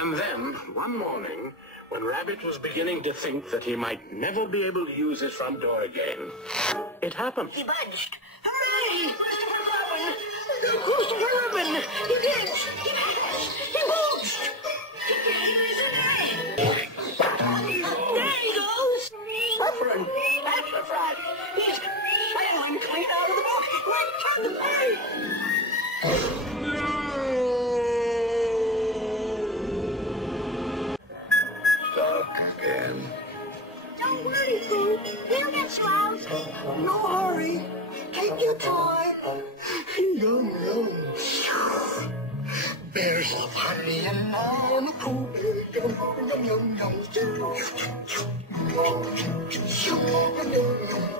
And then, one morning, when Rabbit was beginning to think that he might never be able to use his front door again, it happened. He budged. Hooray! Christopher Robin! He did! He passed! He budged! There he goes! Reverend! That's the front! He's sailing clean out of the book! Right to the bay! Again. Don't worry, Pooh. He'll get swells. No hurry. Take your time. Yum, yum. There's a party in on the pool. Yum, yum, yum, yum. Yum, yum, yum.